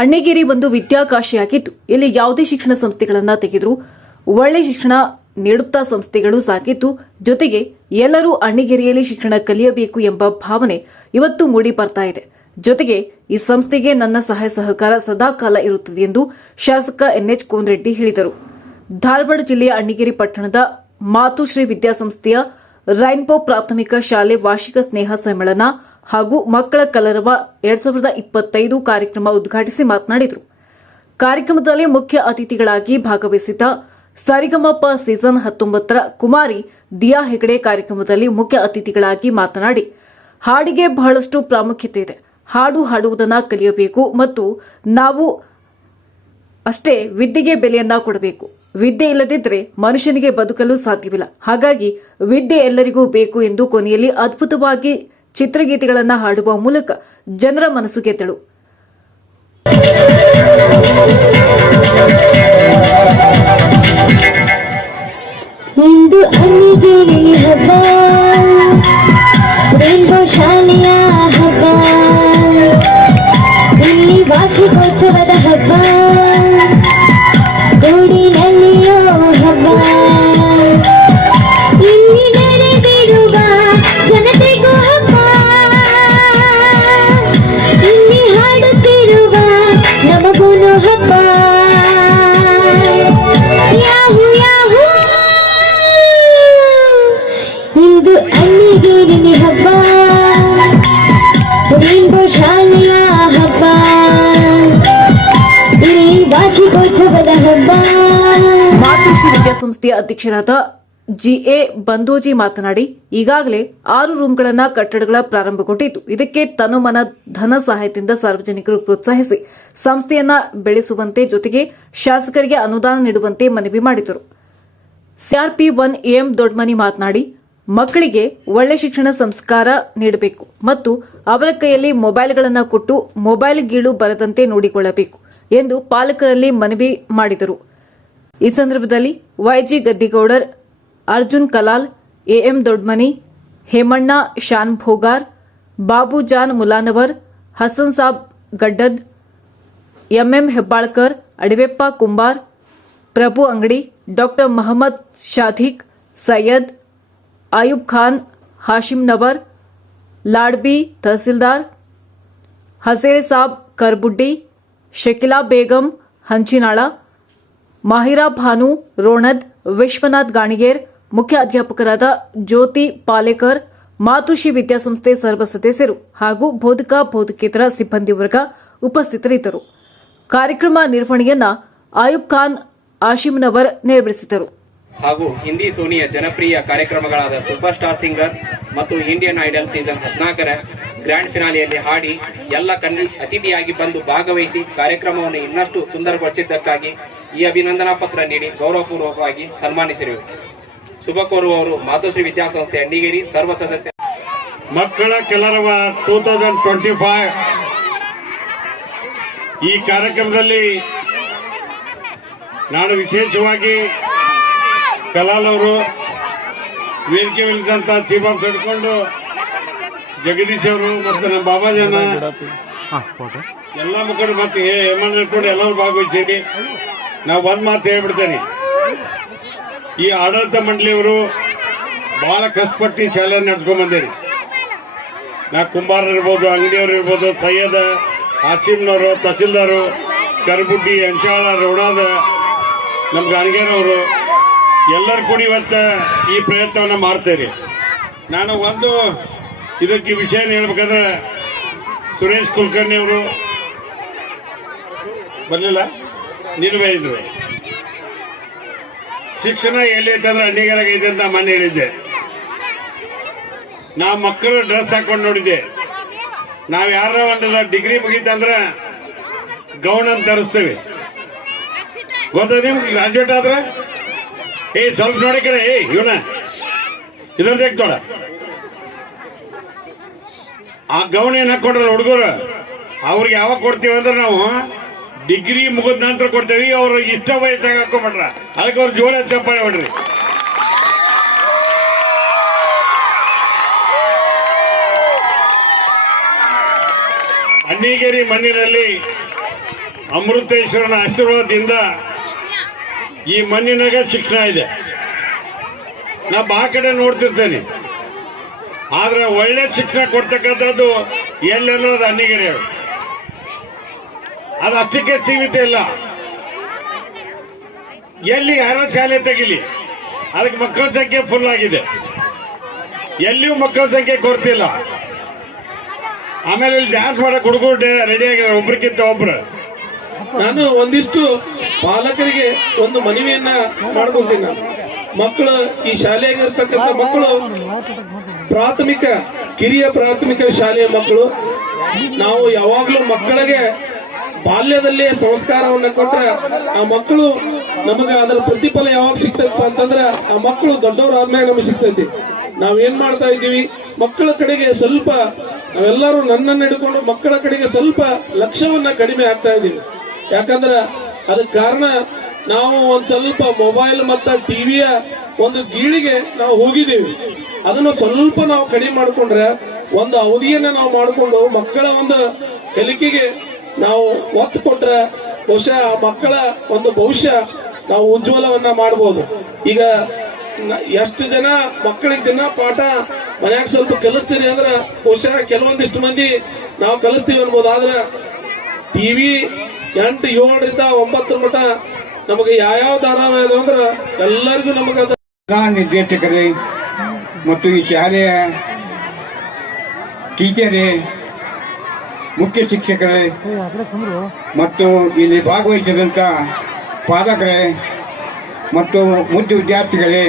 ಅಣ್ಣಿಗೇರಿ ಒಂದು ವಿದ್ಯಾಕಾಶಿಯಾಗಿದ್ದು ಇಲ್ಲಿ ಯಾವುದೇ ಶಿಕ್ಷಣ ಸಂಸ್ಥೆಗಳನ್ನು ತೆಗೆದರೂ ಒಳ್ಳೆ ಶಿಕ್ಷಣ ನೀಡುತ್ತಾ ಸಂಸ್ಥೆಗಳು ಸಾಗಿದ್ದು, ಜೊತೆಗೆ ಎಲ್ಲರೂ ಅಣ್ಣಿಗೇರಿಯಲ್ಲಿ ಶಿಕ್ಷಣ ಕಲಿಯಬೇಕು ಎಂಬ ಭಾವನೆ ಇವತ್ತು ಮೂಡಿ ಬರ್ತಾ ಇದೆ. ಜೊತೆಗೆ ಈ ಸಂಸ್ಥೆಗೆ ನನ್ನ ಸಹಾಯ ಸಹಕಾರ ಸದಾಕಾಲ ಇರುತ್ತದೆ ಎಂದು ಶಾಸಕ ಎನ್ಎಚ್ ಕೋನರೆಡ್ಡಿ ಹೇಳಿದರು. ಧಾರವಾಡ ಜಿಲ್ಲೆಯ ಅಣ್ಣಿಗೇರಿ ಪಟ್ಟಣದ ಮಾತುಶ್ರೀ ವಿದ್ಯಾಸಂಸ್ಥೆಯ ರೈನ್ಬೋ ಪ್ರಾಥಮಿಕ ಶಾಲೆ ವಾರ್ಷಿಕ ಸ್ನೇಹ ಸಮ್ಮೇಳನ ಹಾಗೂ ಮಕ್ಕಳ ಕಲರವ 2025 ಕಾರ್ಯಕ್ರಮ ಉದ್ಘಾಟಿಸಿ ಮಾತನಾಡಿದರು. ಕಾರ್ಯಕ್ರಮದಲ್ಲಿ ಮುಖ್ಯ ಅತಿಥಿಗಳಾಗಿ ಭಾಗವಹಿಸಿದ್ದ ಸರಿಗಮಪ ಸೀಸನ್ 19ರ ಕುಮಾರಿ ದಿಯಾ ಹೆಗಡೆ ಕಾರ್ಯಕ್ರಮದಲ್ಲಿ ಮುಖ್ಯ ಅತಿಥಿಗಳಾಗಿ ಮಾತನಾಡಿ, ಹಾಡಿಗೆ ಬಹಳಷ್ಟು ಪ್ರಾಮುಖ್ಯತೆ ಇದೆ. ಹಾಡು ಹಾಡುವುದನ್ನು ಕಲಿಯಬೇಕು ಮತ್ತು ನಾವು ಅಷ್ಟೇ ವಿದ್ಯೆಗೆ ಬೆಲೆಯನ್ನ ಕೊಡಬೇಕು. ವಿದ್ಯೆ ಇಲ್ಲದಿದ್ದರೆ ಮನುಷ್ಯನಿಗೆ ಬದುಕಲು ಸಾಧ್ಯವಿಲ್ಲ. ಹಾಗಾಗಿ ವಿದ್ಯೆ ಎಲ್ಲರಿಗೂ ಬೇಕು ಎಂದು ಕೊನೆಯಲ್ಲಿ ಅದ್ಭುತವಾಗಿ ಚಿತ್ರಗೀತೆಗಳನ್ನು ಹಾಡುವ ಮೂಲಕ ಜನರ ಮನಸ್ಸು ಗೆದ್ದಳು. ಇಂದು ಅಣ್ಣಿಗೇರಿ ಹಬ್ಬ, ರೈನ್ಬೋ ಶಾಲೆಯ ಹಬ್ಬ, ಇಲ್ಲಿ ವಾರ್ಷಿಕೋತ್ಸವದ ಹಬ್ಬ, ಗೂಡಿನಲ್ಲಿಯೋ ಹಬ್ಬ, ಇಲ್ಲಿ ನೆರೆದಿರುವ ಜನತೆಗೂ ಹಬ್ಬ, ಇಲ್ಲಿ ಹಾಡುತ್ತಿರುವ ನಮಗೂನು ಹಬ್ಬ. ಯಾಹು ಯಾಹು ಇಂದು ಅಣ್ಣಿಗೇರಿ ಹಬ್ಬ, ರೈನ್ಬೋ ಶಾಲೆಯ ಹಬ್ಬ, ಇಲ್ಲಿ ವಾರ್ಷಿಕೋತ್ಸವದ ಹಬ್ಬ. ಮಾತೃಶ್ರೀ ವಿದ್ಯಾಸಂಸ್ಥೆಯ ಅಧ್ಯಕ್ಷರಾದ ಜಿಎ ಬಂದೋಜಿ ಮಾತನಾಡಿ, ಈಗಾಗಲೇ 6 ರೂಂಗಳ ಕಟ್ಟಡಗಳ ಪ್ರಾರಂಭಗೊಂಡಿದ್ದು, ಇದಕ್ಕೆ ತನುಮನ ಧನ ಸಹಾಯದಿಂದ ಸಾರ್ವಜನಿಕರು ಪ್ರೋತ್ಸಾಹಿಸಿ ಸಂಸ್ಥೆಯನ್ನ ಬೆಳೆಸುವಂತೆ, ಜೊತೆಗೆ ಶಾಸಕರಿಗೆ ಅನುದಾನ ನೀಡುವಂತೆ ಮನವಿ ಮಾಡಿದರು. ಸಿಆರ್ಪಿ 1 ಎಂ ದೊಡ್ಡಮನಿ ಮಾತನಾಡಿ, ಮಕ್ಕಳಿಗೆ ಒಳ್ಳೆ ಶಿಕ್ಷಣ ಸಂಸ್ಕಾರ ನೀಡಬೇಕು ಮತ್ತು ಅವರ ಕೈಯಲ್ಲಿ ಮೊಬೈಲ್ಗಳನ್ನು ಕೊಟ್ಟು ಮೊಬೈಲ್ ಗೀಳು ಬರದಂತೆ ನೋಡಿಕೊಳ್ಳಬೇಕು ಎಂದು ಪಾಲಕರಲ್ಲಿ ಮನವಿ ಮಾಡಿದರು. ಈ ಸಂದರ್ಭದಲ್ಲಿ Y G Gaddigoudar, Arjun Kalal, A M Doddamani, Hemanna Shan Bhogar, Babu Jan Mulanavar, Hasan Sab Gaddad, M M Hebbalkar, Adiveppa Kumbar, Prabhu Angadi, ಡಾ ಮಹಮ್ಮದ್ ಶಾಧಿಕ್, ಸೈಯದ್ ಆಯುಬ್ ಖಾನ್, ಹಾಶಿಂ ನವರ್, ಲಾಡ್ಬಿ ತಹಸೀಲ್ದಾರ್, ಹಸೇರೆ ಸಾಬ್ ಕರ್ಬುಡ್ಡಿ, ಶಕಿಲಾ ಬೇಗಂ ಹಂಚಿನಾಳ, ಮಾಹಿರಾ ಭಾನು ರೋಣದ್, ವಿಶ್ವನಾಥ್ ಗಾಣಿಗೇರ್, ಮುಖ್ಯ ಅಧ್ಯಾಪಕರಾದ ಜ್ಯೋತಿ ಪಾಲೇಕರ್, ಮಾತೃಶ್ರೀ ವಿದ್ಯಾಸಂಸ್ಥೆ ಸರ್ವ ಸದಸ್ಯರು ಹಾಗೂ ಬೋಧಕೇತರ ಸಿಬ್ಬಂದಿ ವರ್ಗ ಉಪಸ್ಥಿತರಿದ್ದರು. ಕಾರ್ಯಕ್ರಮ ನಿರ್ವಹಣೆಯನ್ನ ಆಯುಬ್ ಖಾನ್ ಆಶಿಮ್ನವರ್ ನೆರವೇರಿಸಿದರು. ಹಾಗೂ ಹಿಂದಿ ಸೋನಿಯ ಜನಪ್ರಿಯ ಕಾರ್ಯಕ್ರಮಗಳಾದ ಸೂಪರ್ ಸ್ಟಾರ್ ಸಿಂಗರ್ ಮತ್ತು ಇಂಡಿಯನ್ ಐಡಲ್ ಸೀಸನ್ 14ರ ಗ್ರ್ಯಾಂಡ್ ಫಿನಾಲೆಯಲ್ಲಿ ಹಾಡಿ ಎಲ್ಲ ಅತಿಥಿಯಾಗಿ ಬಂದು ಭಾಗವಹಿಸಿ ಕಾರ್ಯಕ್ರಮವನ್ನು ಇನ್ನಷ್ಟು ಸುಂದರಗೊಳಿಸಿದ್ದಕ್ಕಾಗಿ ಈ ಅಭಿನಂದನಾ ಪತ್ರ ನೀಡಿ ಗೌರವಪೂರ್ವಕವಾಗಿ ಸನ್ಮಾನಿಸಿರುವೆ. ಶುಭ ಕೋರುವವರು ಮಾತೃಶ್ರೀ ವಿದ್ಯಾಸಂಸ್ಥೆ ಅಣ್ಣಿಗೇರಿ ಸರ್ವ ಸದಸ್ಯ. ಮಕ್ಕಳ ಕಲರವ 2025 ಈ ಕಾರ್ಯಕ್ರಮದಲ್ಲಿ ನಾನು ವಿಶೇಷವಾಗಿ ಕಲಾಲ್ ಅವರು ವೇದಿಕೆ ಮೇಲಿದ್ದಂತ ಚೀಫ್ ಆಫ್ ಹಿಡ್ಕೊಂಡು ಜಗದೀಶ್ ಅವರು ಮತ್ತು ನಮ್ಮ ಬಾಬಾಜನ ಎಲ್ಲ ಮುಖಂಡರು ಮತ್ತೆ ಹೇಮಣ್ಣ ಹಿಡ್ಕೊಂಡು ಎಲ್ಲರೂ ಭಾಗವಹಿಸಿರಿ. ನಾವು ಒಂದ್ ಮಾತು ಹೇಳ್ಬಿಡ್ತೇನೆ, ಈ ಆಡಳಿತ ಮಂಡಳಿಯವರು ಬಹಳ ಕಷ್ಟಪಟ್ಟು ಶಾಲೆ ನಡೆಸ್ಕೊಂಡ್ ಬಂದಿರಿ. ನಾ ಕುಂಬಾರ ಇರ್ಬೋದು, ಅಂಗಡಿಯವರು ಇರ್ಬೋದು, ಸೈಯದ್ ಹಾಸಿಮ್ನವರು, ತಹಸೀಲ್ದಾರು, ಕರ್ಬುಡ್ಡಿ, ಅಂಚಾಳ, ರೋಣಾದ, ನಮ್ಮ ಗಾಣಿಗೇರವರು ಎಲ್ಲರೂ ಕೂಡಿ ಇವತ್ತು ಈ ಪ್ರಯತ್ನವನ್ನು ಮಾಡ್ತೇವೆ. ನಾನು ಒಂದು ಇದಕ್ಕೆ ವಿಷಯ ಹೇಳ್ಬೇಕಂದ್ರೆ, ಸುರೇಶ್ ಕುಲಕರ್ಣಿ ಅವರು ಬರಲಿಲ್ಲ, ನಿಲ್ವೇ ಇದ್ರು. ಶಿಕ್ಷಣ ಎಲ್ಲೈತಂದ್ರೆ ಅಣ್ಣಿಗೇರಾಗ ಇದೆ ಅಂತ ಮೊನ್ನೆ ಹೇಳಿದ್ದೆ. ನಾ ಮಕ್ಕಳು ಡ್ರೆಸ್ ಹಾಕೊಂಡು ನೋಡಿದ್ದೆ. ನಾವು ಯಾರ ಒಂದು ಡಿಗ್ರಿ ಮುಗೀತಂದ್ರೆ ಗೌನ್ ಅಂತ ತರಿಸ್ತೇವೆ, ಗೊತ್ತ ನಿಮ್ಗೆ? ಗ್ರಾಜುಯೇಟ್ ಆದ್ರೆ ಸ್ವಲ್ಪ ನೋಡಿಕರೆ ಇವನ ಇದ್ರದ್ದು ತೆಗ್ದೋಡ ಆ ಗೌನ್ ಏನ್ ಹಾಕೊಂಡ್ರ ಹುಡುಗರು, ಅವ್ರಿಗೆ ಯಾವಾಗ ಕೊಡ್ತೀವಿ ಅಂದ್ರೆ ನಾವು ಡಿಗ್ರಿ ಮುಗಿದ ನಂತರ ಕೊಡ್ತೇವಿ. ಅವ್ರು ಇಷ್ಟ ವಯಸ್ಸಾಗ ಹಾಕೊಂಡ್ಬಿಟ್ರ, ಅದಕ್ಕೆ ಅವ್ರು ಜೋರ ಚಪ್ಪಾಳೆ ಹೊಡ್ರಿ. ಅಣ್ಣಿಗೇರಿ ಮಣ್ಣಿನಲ್ಲಿ ಅಮೃತೇಶ್ವರನ ಆಶೀರ್ವಾದದಿಂದ ಈ ಮಣ್ಣಿನಾಗ ಶಿಕ್ಷಣ ಇದೆ. ನಾ ಬಾ ಕಡೆ ನೋಡ್ತಿರ್ತೇನೆ, ಆದ್ರೆ ಒಳ್ಳೆ ಶಿಕ್ಷಣ ಕೊಡ್ತಕ್ಕಂಥದ್ದು ಎಲ್ಲೆಲ್ಲೋ ಅದು ಅನ್ನಿಗೆರೆ. ಅದು ಅಷ್ಟಕ್ಕೆ ಸೀಮಿತ ಇಲ್ಲ. ಎಲ್ಲಿ ಯಾರೋ ಶಾಲೆ ತೆಗಿಲಿ, ಅದಕ್ಕೆ ಮಕ್ಕಳ ಸಂಖ್ಯೆ ಫುಲ್ ಆಗಿದೆ. ಎಲ್ಲಿಯೂ ಮಕ್ಕಳ ಸಂಖ್ಯೆ ಕೊಡ್ತಿಲ್ಲ. ಆಮೇಲೆ ಇಲ್ಲಿ ಡ್ಯಾನ್ಸ್ ಮಾಡಕ್ ಹುಡುಗರು ರೆಡಿ ಆಗಿದ್ದಾರೆ, ಒಬ್ರಿಗಿಂತ ಒಬ್ರು. ನಾನು ಒಂದಿಷ್ಟು ಪಾಲಕರಿಗೆ ಒಂದು ಮನವಿಯನ್ನ ಮಾಡ್ಕೊಳ್ತೀನಿ. ನಾನು ಮಕ್ಕಳು ಈ ಶಾಲೆಯಾಗಿರ್ತಕ್ಕಂಥ ಮಕ್ಕಳು ಕಿರಿಯ ಪ್ರಾಥಮಿಕ ಶಾಲೆಯ ಮಕ್ಕಳು. ನಾವು ಯಾವಾಗ್ಲೂ ಮಕ್ಕಳಿಗೆ ಬಾಲ್ಯದಲ್ಲೇ ಸಂಸ್ಕಾರವನ್ನ ಕೊಟ್ರೆ ಆ ಮಕ್ಕಳು ನಮಗೆ ಅದರ ಪ್ರತಿಫಲ ಯಾವಾಗ ಸಿಗ್ತೈತಪ್ಪ ಅಂತಂದ್ರೆ ಆ ಮಕ್ಕಳು ದೊಡ್ಡವರಾದ್ಮೇಲೆ ನಮಗೆ ಸಿಗ್ತೈತಿ. ನಾವೇನ್ ಮಾಡ್ತಾ ಇದ್ದೀವಿ, ಮಕ್ಕಳ ಕಡೆಗೆ ಸ್ವಲ್ಪ ನಾವೆಲ್ಲರೂ ನನ್ನನ್ನು ಹಿಡ್ಕೊಂಡು ಮಕ್ಕಳ ಕಡೆಗೆ ಸ್ವಲ್ಪ ಲಕ್ಷ್ಯವನ್ನ ಕಡಿಮೆ ಆಗ್ತಾ ಇದ್ದೀವಿ. ಯಾಕಂದ್ರೆ ಅದಕ್ಕೆ ಕಾರಣ ನಾವು ಒಂದ್ ಸ್ವಲ್ಪ ಮೊಬೈಲ್ ಮತ್ತು ಟಿವಿಯ ಒಂದು ಗೀಳಿಗೆ ನಾವು ಹೋಗಿದ್ದೀವಿ. ಅದನ್ನು ಸ್ವಲ್ಪ ನಾವು ಕಡಿಮೆ ಮಾಡಿಕೊಂಡ್ರೆ ಒಂದು ಅವಧಿಯನ್ನ ನಾವು ಮಾಡಿಕೊಂಡು ಮಕ್ಕಳ ಒಂದು ಕಲಿಕೆಗೆ ನಾವು ಒತ್ತು ಕೊಟ್ರೆ ಬಹುಶಃ ಆ ಮಕ್ಕಳ ಒಂದು ಭವಿಷ್ಯ ನಾವು ಉಜ್ವಲವನ್ನ ಮಾಡಬಹುದು. ಈಗ ಎಷ್ಟು ಜನ ಮಕ್ಕಳಿಗೆ ದಿನ ಪಾಠ ಮನ್ಯಾಗ ಸ್ವಲ್ಪ ಕಲಿಸ್ತೀರಿ ಅಂದ್ರೆ ಬಹುಶಃ ಕೆಲವೊಂದಿಷ್ಟು ಮಂದಿ ನಾವು ಕಲಿಸ್ತೀವಿ ಅನ್ಬೋದು. ಆದ್ರೆ ಟಿವಿ 8, 7ರಿಂದ 9 ಮಟ್ಟ ನಮಗೆ ಯಾವ್ಯಾವ ಧಾರಾವಾಹಿ ಅದು ಅಂದ್ರೆ ಎಲ್ಲರಿಗೂ ನಮಗೆ ನಿರ್ದೇಶಕರೇ ಮತ್ತು ಈ ಶಾಲೆಯ ಟೀಚರೇ, ಮುಖ್ಯ ಶಿಕ್ಷಕರೇ ಮತ್ತು ಇಲ್ಲಿ ಭಾಗವಹಿಸಿದಂಥ ಪಾಲಕರೇ ಮತ್ತು ಮುದ್ದು ವಿದ್ಯಾರ್ಥಿಗಳೇ,